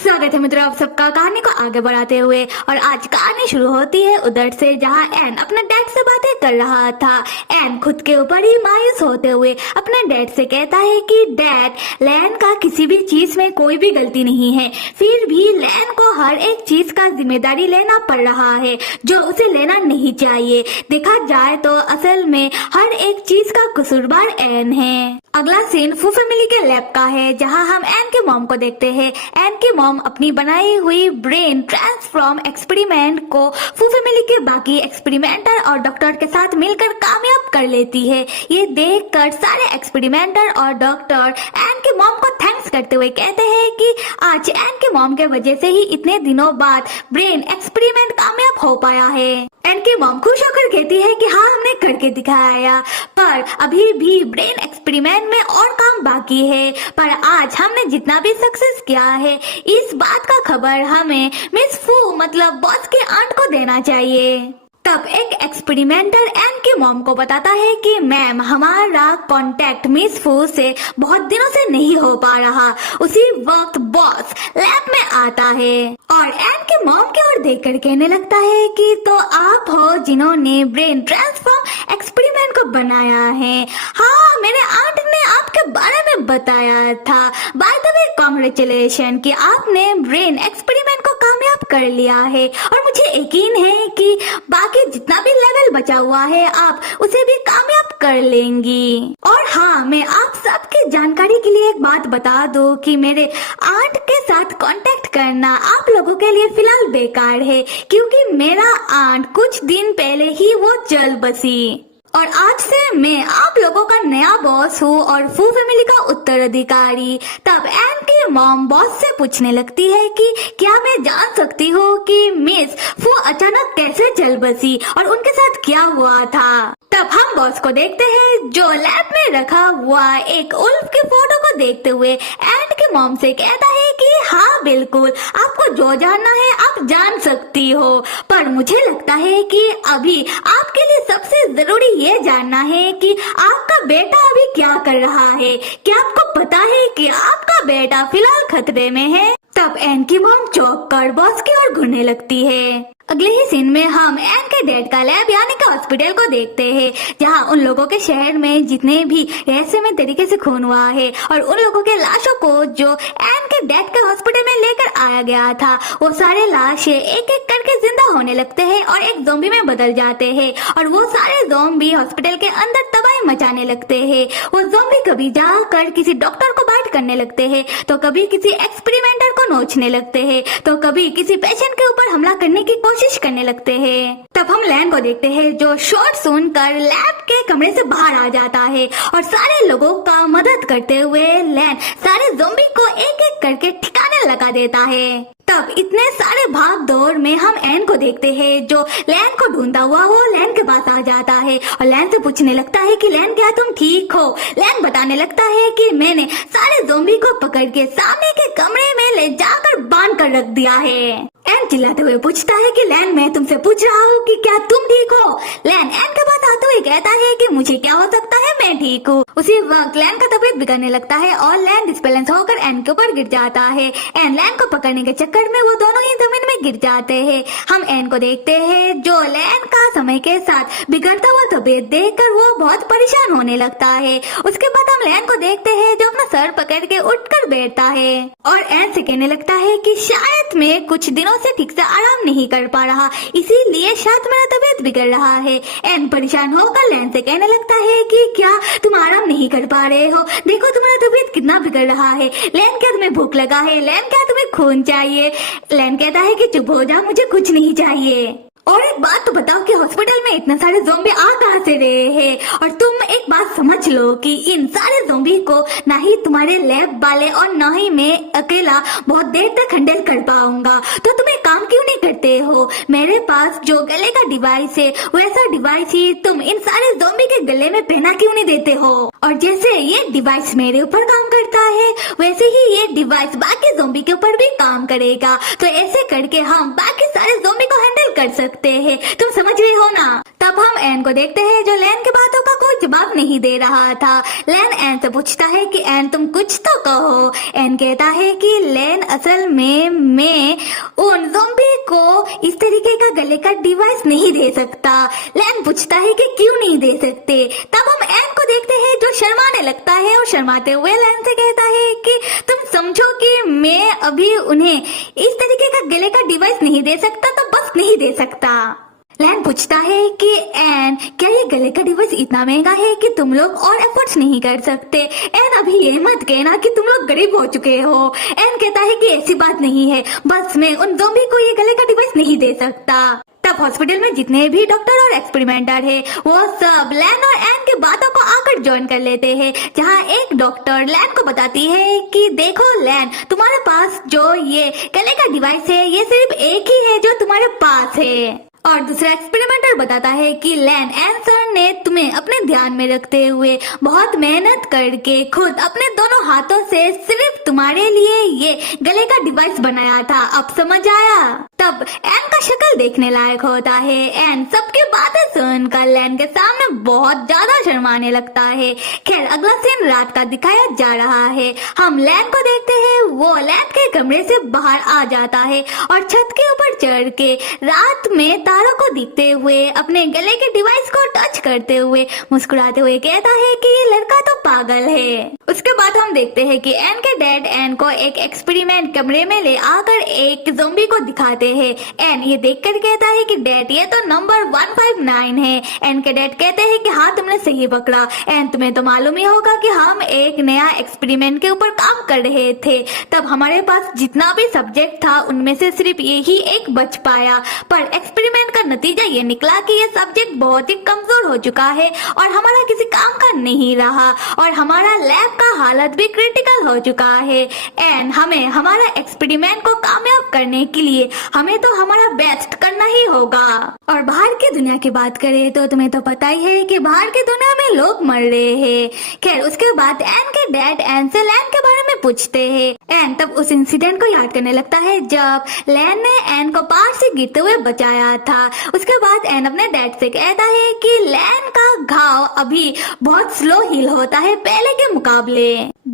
स्वागत है मित्रों आप सबका कहानी को आगे बढ़ाते हुए। और आज कहानी शुरू होती है उधर से जहां एन अपने डैड से बातें कर रहा था। एन खुद के ऊपर ही मायूस होते हुए अपने डैड से कहता है कि डैड, लैन का किसी भी चीज में कोई भी गलती नहीं है, फिर भी लैन को हर एक चीज का जिम्मेदारी लेना पड़ रहा है जो उसे लेना नहीं चाहिए। देखा जाए तो असल में हर एक चीज का कसूरवार एन है। अगला सीन फू फैमिली के लैब का है जहां हम एन के मॉम को देखते हैं। एन की मॉम अपनी बनाई हुई ब्रेन ट्रांसफॉर्म एक्सपेरिमेंट को फू फैमिली के बाकी एक्सपेरिमेंटर और डॉक्टर के साथ मिलकर कामयाब कर लेती है। ये देखकर सारे एक्सपेरिमेंटर और डॉक्टर एन की मॉम को थैंक्स करते हुए कहते हैं कि आज एन की मॉम के वजह से ही इतने दिनों बाद ब्रेन एक्सपेरिमेंट कामयाब हो पाया है। एन की मॉम खुश होकर कहती है कि हाँ, हमने करके दिखाया, पर अभी भी ब्रेन एक्सपेरिमेंट में और काम बाकी है। पर आज हमने जितना भी सक्सेस किया है, इस बात का खबर हमें मिस फू मतलब बॉस के आंट को देना चाहिए। तब एक एक्सपेरिमेंटर एन की मॉम को बताता है कि मैम, हमारा कांटेक्ट मिस फू से बहुत दिनों से नहीं हो पा रहा। उसी वक्त बॉस लैब में आता है और एन की मॉम की ओर देखकर कहने लगता है कि तो आप हो जिन्होंने ब्रेन ट्रांसफॉर्म एक्सपेरिमेंट को बनाया है। हाँ, मेरे आंट ने आपके बारे में बताया था। बाय द वे, कांग्रेचुलेशन कि आपने ब्रेन एक्सपेरिमेंट को कामयाब कर लिया है और मुझे यकीन है कि बाकी जितना भी लेवल बचा हुआ है आप उसे भी कामयाब कर लेंगी। और हाँ, मैं आप सबकी जानकारी के लिए एक बात बता दूं कि मेरे आंट के साथ कांटेक्ट करना आप लोगों के लिए फिलहाल बेकार है, क्योंकि मेरा आंट कुछ दिन पहले ही वो चल बसी और आज से मैं आप लोगों का नया बॉस हूँ और फू फैमिली का उत्तराधिकारी। तब एन की मॉम बॉस से पूछने लगती है कि क्या मैं जान सकती हूँ कि मिस फू अचानक कैसे चल बसी और उनके साथ क्या हुआ था। तब हम बॉस को देखते हैं जो लैब में रखा हुआ एक उल्फ की फोटो को देखते हुए एन की मॉम से कहता है कि हाँ बिल्कुल, आपको जो जानना है आप जान सकती हो, पर मुझे लगता है कि अभी आपके लिए सबसे जरूरी ये जानना है कि आपका बेटा अभी क्या कर रहा है। क्या आपको पता है कि आपका बेटा फिलहाल खतरे में है? तब एन की मॉम चौंक कर बॉस की ओर घूरने लगती है। अगले ही सीन में हम एन के डैड का लैब यानी कि हॉस्पिटल को देखते हैं जहां उन लोगों के शहर में जितने भी रहस्यमय तरीके से खून हुआ है और उन लोगों के लाशों को जो एन के डैड के हॉस्पिटल में लेकर आया गया था, वो सारे लाशें एक एक करके जिंदा होने लगते हैं और एक ज़ॉम्बी में बदल जाते हैं और वो सारे ज़ॉम्बी हॉस्पिटल के अंदर तबाही मचाने लगते हैं। वो ज़ॉम्बी कभी जाकर किसी डॉक्टर को बाइट करने लगते हैं, तो कभी किसी एक्सपेरिमेंटर को नोचने लगते हैं, तो कभी किसी पेशेंट के ऊपर हमला करने की कोशिश करने लगते हैं। तब हम लैन को देखते हैं जो शॉट सुनकर लैब के कमरे से बाहर आ जाता है और सारे लोगों का मदद करते हुए लैन सारे ज़ॉम्बी को एक एक करके ठिकाने लगा देता है। तब इतने सारे भाग दौड़ में हम एन को देखते हैं जो लैन को ढूंढता हुआ वो लैन के पास आ जाता है और लैन से पूछने लगता है कि लैन, क्या तुम ठीक हो? लैन बताने लगता है कि मैंने सारे ज़ॉम्बी को पकड़ के सामने के कमरे में ले जाकर बांध कर रख दिया है। एन चिल्लाते हुए पूछता है कि लैन, मैं तुमसे पूछ रहा हूँ कि क्या तुम ठीक हो? लैन एन के पास आते हुए कहता है कि मुझे क्या हो सकता है, मैं ठीक हूँ। उसी वक्त लैन का तबीयत बिगड़ने लगता है और लैन डिस्बैलेंस होकर एन के ऊपर गिर जाता है। एन लैन को पकड़ने के चक्कर में वो दोनों ही जमीन में गिर जाते हैं। हम एन को देखते हैं जो लैन का समय के साथ बिगड़ता हुआ तबीयत देखकर वो बहुत परेशान होने लगता है। उसके बाद हम लैन को देखते हैं जो अपना सर पकड़ के उठकर बैठता है और एन से कहने लगता है कि शायद मैं कुछ दिनों से ठीक से आराम नहीं कर पा रहा, इसीलिए शायद मेरा तबीयत बिगड़ रहा है। एन परेशान होकर लैन से कहने लगता है कि क्या तुम आराम नहीं कर पा रहे हो? देखो तुम्हारा तबीयत कितना बिगड़ रहा है। लैन, क्या तुम्हें भूख लगा है? लैन, क्या तुम्हें खून चाहिए? लैन कहता है कि चुप हो जा, मुझे कुछ नहीं चाहिए। और एक बात तो बताओ कि हॉस्पिटल में इतने सारे ज़ॉम्बी आ कहां से रहे हैं? और तुम एक बात समझ लो कि इन सारे ज़ॉम्बी को ना ही तुम्हारे लैब वाले और ना ही मैं अकेला बहुत देर तक हैंडल कर पाऊंगा। तो तुम एक काम क्यों नहीं करते हो? मेरे पास जो गले का डिवाइस है वैसा डिवाइस ही तुम इन सारे ज़ॉम्बी के गले में पहना क्यों नहीं देते हो? और जैसे ये डिवाइस मेरे ऊपर काम करता है वैसे ही ये डिवाइस बाकी ज़ॉम्बी के ऊपर भी काम करेगा। तो ऐसे करके हम बाकी सारे ज़ॉम्बी को हैंडल कर सकते हैं। तुम समझ रहे हो ना? तब तब हम एन को देखते हैं जो लैन की बातों का कोई जवाब नहीं दे रहा था। लैन एन से पूछता है कि एन तुम कुछ तो कहो। एन कहता है कि लैन असल में मैं उन ज़ॉम्बी को इस तरीके का गले का डिवाइस नहीं दे सकता। लैन पूछता है कि क्यों नहीं दे सकते। तब हम एन को देखते हैं जो शर्माने लगता है और शर्माते हुए लैन से कहता है कि तुम समझो कि मैं अभी उन्हें इस तरीके का गले का डिवाइस नहीं दे सकता तो बस नहीं दे सकता। लैन पूछता है कि एन क्या ये गले का डिवाइस इतना महंगा है कि तुम लोग और एफर्ट्स नहीं कर सकते। एन अभी ये मत कहना कि तुम लोग गरीब हो चुके हो। एन कहता है कि ऐसी बात नहीं है, बस मैं उन ज़ॉम्बी को ये गले का डिवाइस नहीं दे सकता। तब हॉस्पिटल में जितने भी डॉक्टर और एक्सपेरिमेंटर है वो सब लैन और एन की बातों को आकर ज्वाइन कर लेते हैं, जहाँ एक डॉक्टर लैन को बताती है कि देखो लैन, तुम्हारे पास जो ये गले का डिवाइस है ये सिर्फ एक ही है जो तुम्हारे पास है। और दूसरा एक्सपेरिमेंटर बताता है कि लैन एन सर ने तुम्हें अपने ध्यान में रखते हुए बहुत मेहनत करके खुद अपने दोनों हाथों से सिर्फ तुम्हारे लिए ये गले का डिवाइस बनाया था। अब समझ आया? तब एन का शक्ल देखने लायक होता है। एन सबकी बातें सुनकर लैन के सामने बहुत ज्यादा शर्माने लगता है। खैर अगला सीन रात का दिखाया जा रहा है। हम लैन को देखते हैं, वो लैन के कमरे से बाहर आ जाता है और छत के ऊपर चढ़ के रात में तारों को दिखते हुए अपने गले के डिवाइस को टच करते हुए मुस्कुराते हुए कहता है कि ये लड़का तो पागल है। उसके बाद हम देखते हैं कि एन के डैड एन को एक एक्सपेरिमेंट कमरे में ले आकर एक ज़ॉम्बी को दिखाते हैं। एन ये देखकर कहता है कि डैड ये तो नंबर 159 है। एन के डैड कहते हैं कि हाँ तुमने सही पकड़ा। एन तुम्हें तो मालूम ही होगा कि हम एक नया एक्सपेरिमेंट के ऊपर काम कर रहे थे। तब हमारे पास जितना भी सब्जेक्ट था उनमें से सिर्फ यही एक बच पाया, पर एक्सपेरिमेंट का नतीजा ये निकला कि ये सब्जेक्ट बहुत ही कमजोर हो चुका है और हमारा किसी काम का नहीं रहा और हमारा लैब का हालत भी क्रिटिकल हो चुका है। एंड हमें हमारा एक्सपेरिमेंट को कामयाब करने के लिए हमें तो हमारा बेस्ट करना ही होगा। और बाहर की दुनिया की बात करें तो तुम्हें तो पता ही है कि बाहर की दुनिया में लोग मर रहे हैं। खैर उसके बाद एन के डैड एन से लैन के बारे में पूछते हैं। एन तब उस इंसिडेंट को याद करने लगता है जब लैन ने एन को पहाड़ से गिरते हुए बचाया था। उसके बाद एन अपने डैड से कहता है कि लैन का घाव अभी बहुत स्लो हील होता है पहले के मुकाबले।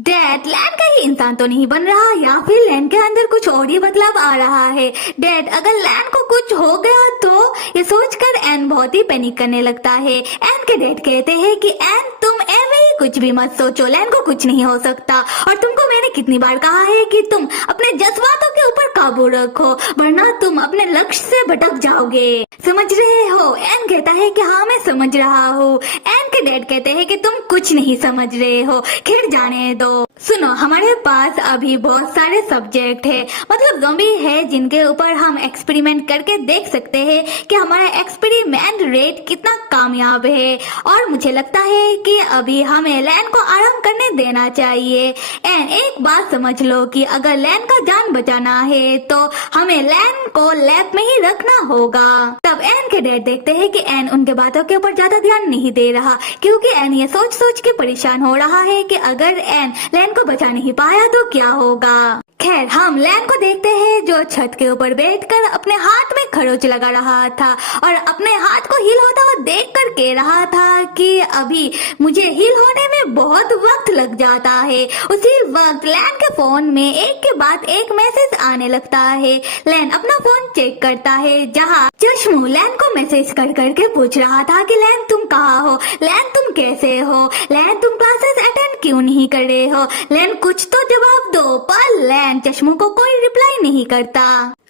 डैड लैन का ही इंसान तो नहीं बन रहा या फिर लैन के अंदर कुछ और ही बदलाव आ रहा है। डैड अगर लैन को कुछ हो गया तो ये सोचकर एन बहुत ही पैनिक करने लगता है। एन के डैड कहते हैं कि एन तुम ऐसे ही कुछ भी मत सोचो, लैन को कुछ नहीं हो सकता और तुमको मैंने कितनी बार कहा है कि तुम अपने जज्बातों के ऊपर काबू रखो वरना तुम अपने लक्ष्य से भटक जाओगे। समझ रहे हो? एन कहता है कि हाँ मैं समझ रहा हूँ। एन के डैड कहते हैं कि तुम कुछ नहीं समझ रहे हो, खैर जाने दो। सुनो हमारे पास अभी बहुत सारे सब्जेक्ट है, मतलब ज़ॉम्बी है जिनके ऊपर हम एक्सपेरिमेंट करके देख सकते हैं कि हमारा एक्सपेरिमेंट रेट कितना कामयाब है और मुझे लगता है कि अभी हमें लैन को आराम करने देना चाहिए। एन एक बात समझ लो कि अगर लैन का जान बचाना है तो हमें लैन को लैब में ही रखना होगा। तब एन के डैड देखते हैं कि एन उनके बातों के ऊपर ज्यादा ध्यान नहीं दे रहा क्योंकि एन ये सोच सोच के परेशान हो रहा है कि अगर एन लैन को बचा नहीं पाया तो क्या होगा। खैर हम लैन को देखते हैं जो छत के ऊपर बैठकर अपने हाथ में खरोच लगा रहा था और अपने हाथ को हील होता हुआ देख कर कह रहा था कि अभी मुझे हील होने में बहुत वक्त लग जाता है। उसी वक्त लैन के फोन में एक के बाद एक मैसेज आने लगता है। लैन अपना फोन चेक करता है जहाँ चश्मू लैन को मैसेज कर करके पूछ रहा था कि लैन तुम कहाँ हो, लैन तुम कैसे हो, लैन तुम क्लासेस अटेंड क्यों नहीं कर रहे हो, लैन कुछ तो जवाब दो। पर लैन चश्मू को कोई रिप्लाई नहीं करता।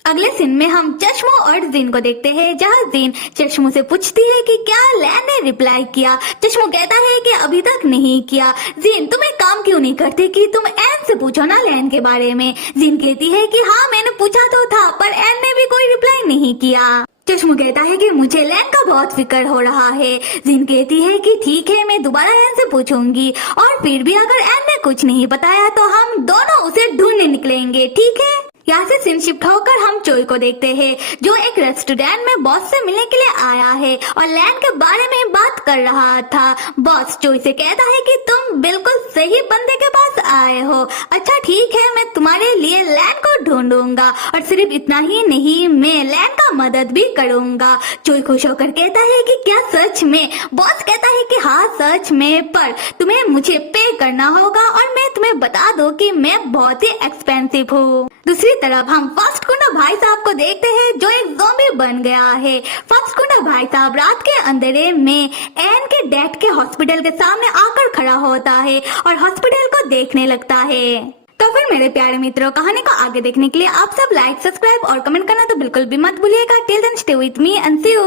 अगले सीन में हम चश्मू और जीन को देखते हैं जहाँ जीन चश्मू से पूछती है कि क्या लैन ने रिप्लाई किया। चश्मू कहता है कि अभी तक नहीं किया। जीन तुम एक काम क्यों नहीं करते कि तुम एन से पूछो ना लैन के बारे में। जीन कहती है कि हाँ मैंने पूछा तो था पर एन ने भी कोई रिप्लाई नहीं किया। चश्मू कहता है कि मुझे लैन का बहुत फिक्र हो रहा है। जीन कहती है कि ठीक है मैं दोबारा एन से पूछूंगी और फिर भी अगर एन ने कुछ नहीं बताया तो हम दोनों उसे ढूंढने निकलेंगे, ठीक है। यहाँ से सीन शिफ्ट होकर हम चोई को देखते हैं जो एक रेस्टोरेंट में बॉस से मिलने के लिए आया है और लैन के बारे में बात कर रहा था। बॉस चोई से कहता है कि तुम बिल्कुल सही बंदे के पास आए हो। अच्छा ठीक है, मैं तुम्हारे लिए लैन को ढूंढूंगा और सिर्फ इतना ही नहीं, मैं लैन का मदद भी करूंगा। चोई खुश होकर कहता है कि क्या सच में? बॉस कहता है कि हाँ सच में, पर तुम्हें मुझे पे करना होगा और मैं तुम्हें बता दूं कि मैं बहुत ही एक्सपेंसिव हूँ। दूसरी तरफ हम फर्स्ट कुंडा भाई साहब को देखते हैं जो एक ज़ॉम्बी बन गया है। फर्स्ट कुंडा भाई साहब रात के अंधेरे में एन के डैड के हॉस्पिटल के सामने आकर खड़ा होता है और हॉस्पिटल को देखने लगता है। तो फिर मेरे प्यारे मित्रों, कहानी को आगे देखने के लिए आप सब लाइक, सब्सक्राइब और कमेंट करना तो बिल्कुल भी मत भूलिएगा। Till then stay with me and see you.